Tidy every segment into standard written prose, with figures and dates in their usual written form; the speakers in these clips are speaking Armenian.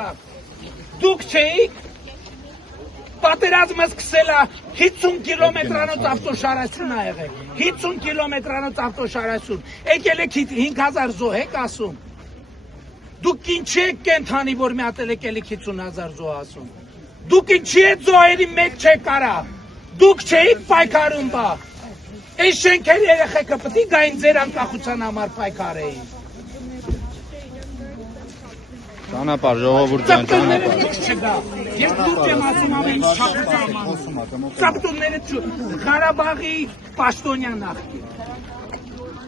չկաք։ Դուք չէիք պատերազմը սկսել է 50 կիլոմետրանոց ավտոշարություն ա եղել, 50 կիլոմետրանոց ավտոշարություն, եկել եք 5000 զոհ եք ասում, դուք ինչի եք կենթանի, որ մի հատ եք էլի 50,000 զոհ ասում, դուք ինչի եք զոհերի մեջ չեք արա, դուք չէիք պայքարում բա, այս շենքերի երեխեքը պտի գային ձեր անկախության համար պայքարեին։ Ճանապարհ, ժողովուրդ ջան, ճանապարհ։ Ես դուք եմ ասում ամեն ինչ չափուցամ։ Ծապտունները Ղարաբաղի պաշտոնյա նախկին։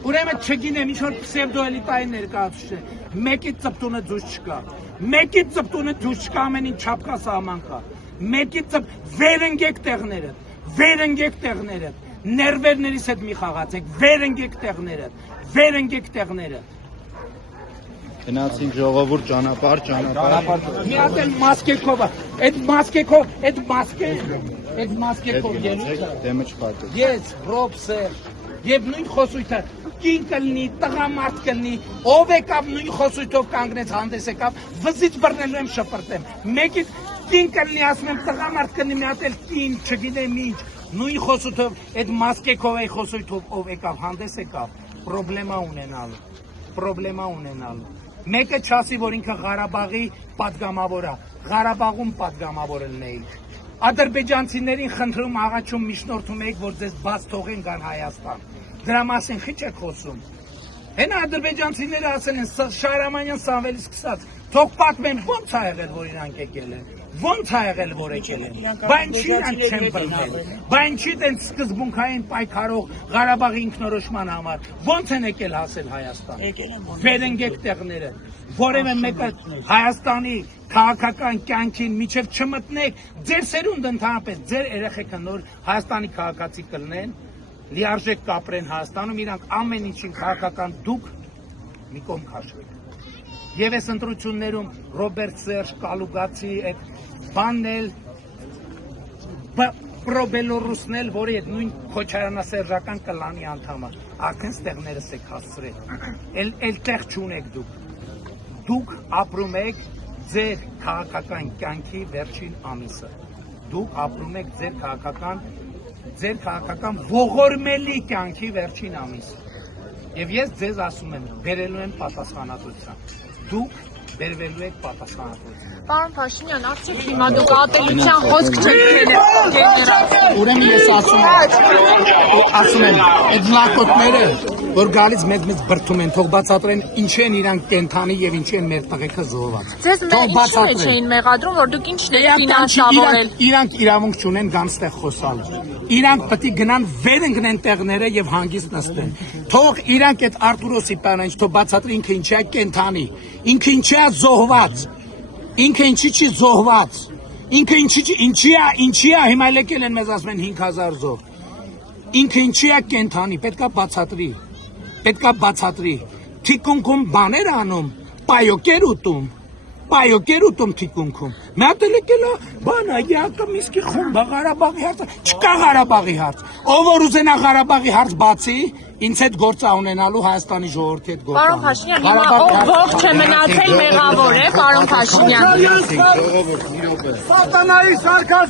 Ուրեմն չգինեմ, ինչ որ պսևդոէլիտայի ներկայացուցիչ է։ Մեկի ծպտունը դուրս չկա։ Մեկի ծպտունը դուրս չկա, ամեն ինչ չափկա սահման կա։ Մեկի վերընկեք տեղները, վերընկեք տեղները։ Ներվերներից հետ մի խաղացեք, վերընկեք տեղները, վերընկեք տեղները։ Գնացինք ժողովուրդ ճանապարհ։ Մի հատ էլ մասկեքով, այդ մասկեքով ելույթը։ Դեմը չփակեք։ Ես, Ռոբսեր, եւ նույն խոսույթը կին կլինի, տղամարդ կլինի, ով եկավ նույն խոսույթով կանգնեց հանդես եկավ, վզից բռնելու եմ շպրտեմ։ Մեկից կին կլինի, ասում եմ տղամարդ կլինի, մի հատ էլ կին, չգիտեմ ինչ, նույն խոսույթով, այդ մասկեքով այ խոսույթով ով եկավ հանդես եկավ, պրոբլեմա ունենալու։ Մեկը չասի, որ ինքը Ղարաբաղի պատգամավոր է, Ղարաբաղում պատգամավոր լինեիք։ Ադրբեջանցիներին խնդրում աղաչում միջնորդում եք, որ ձեզ բաց թողեն գան Հայաստան։ Դրա մասին խիչ եք խոսում։ Հենա ադրբեջանցիները ասել են Շահրամանյան Սամվելից սկսած, թող պատմեն ո՞նց ա եղել, որ իրանք եկել են, ո՞նց ա եղել, որ եկել են, բա ինչի իրանք չեն բռնել, բա ինչի տենց սկզբունքային պայքարող Ղարաբաղի ինքնորոշման համար, ո՞նց են եկել հասել Հայաստան, վերընկեք տեղները, որևէ մեկը Հայաստանի քաղաքական կյանքին միջև չմտնեք, ձեր սերունդը ընդհանրապես, ձեր երեխեքը նոր Հայաստանի քաղաքացի կլինեն, լիարժեք կապրեն Հայաստանում, իրանք ամեն ինչին քաղաքական դուք մի կողմ քաշվեք։ Եվ այս ընտրություններում Ռոբերտ Սերժ Կալուգացի այդ բանն էլ պրոբելորուսն էլ, որի այդ նույն քոչարանասերժական կլանի անդամը, արդեն ստեղներս եք հասցրել, էլ տեղ չունեք դուք։ Դուք ապրում եք ձեր քաղաքական կյանքի վերջին ամիսը։ Դուք ապրում եք ձեր քաղաքական ողորմելի կյանքի վերջին ամիսը։ Եվ ես ձեզ ասում եմ, բերելու եմ պատասխանատվության։ Դուք բերվելու եք պատասխանատվության։ Պարոն Փաշինյան, արդյոք հիմա դուք ատելության խոսք չեք գեներալ։ Ուրեմն ես ասում եմ, այդ լակոտները, որ գալիս մեծ բրդում են, թող բացատրեն ինչ են իրանք կենթանի եւ ինչ են մեր տղեկը զոհված։ Ձեզ ինչու չէին մեղադրում, որ դուք ինչն եք ֆինանսավորել։ Իրանք իրավունք չունեն գանստեղ խոսալու։ Իրանք պետք է գնան վերընկնեն տեղները եւ հանգիստ նստեն։ Թող իրանք այդ Արտուրոսի բանը ինչ թող բացատրի ինքը ինչի է կենթանի, ինքը ինչի է զոհված, ինքը ինչի չի զոհված, ինքը ինչի է հիմա եկել են մեզ ասում են 5000 զոհ, ինքը ինչի է կենթանի, պետքա բացատրի, թիկունքում բաներ անում, պայոկեր ուտում թիկունքում, մի հատ էլ եկել է բանա, յակը միսկի խումբ, Ղարաբաղի հարցը, չկա Ղարաբաղի հարց, ով որ ուզենա Ղարաբաղի հարց բացի, ինձ հետ գործ է ունենալու Հայաստանի ժողովրդի հետ գործ։ Պարոն Փաշինյան, հիմա ով ողջ է մնացել մեղավոր է, պարոն Փաշինյան։ Սատանայի սարկած